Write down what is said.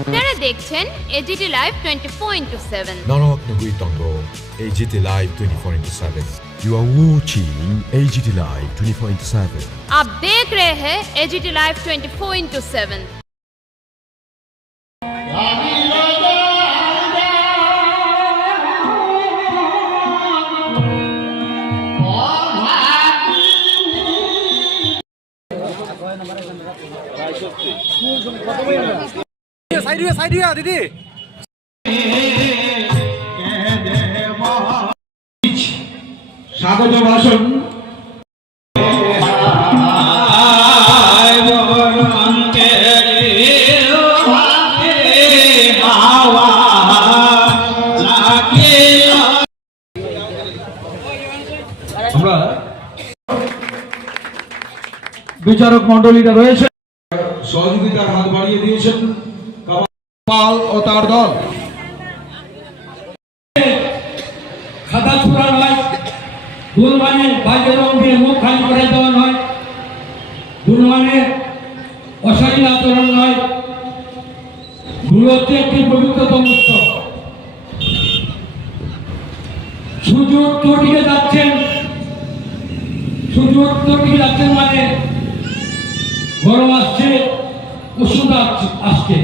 আপনারা দেখছেন AGT live 24/7 Norok Nuguitongo, AGT Live 24/7. You are watching AGT Live 24/7. आप देख रहे हैं एजीटी लाइव 24/7। সাইড হইয়া দিদি স্বাগত ভাষণ আমরা বিচারক মন্ডলীরা রয়েছে সহযোগিতার হাত বাড়িয়ে দিয়েছেন পাল ও তার দল। খাতা ছুড়া নয়, দুল মানে বাজে রং দিয়ে মুখ খালি করে দেওয়া নয়, দুল মানে অশালীন আচরণ নয়, দুল হচ্ছে একটি পবিত্রতম উৎসব। সূর্য উত্তর দিকে যাচ্ছেন, সূর্য উত্তর দিকে যাচ্ছেন মানে গরম আসছে, উষ্ণতা আসছে।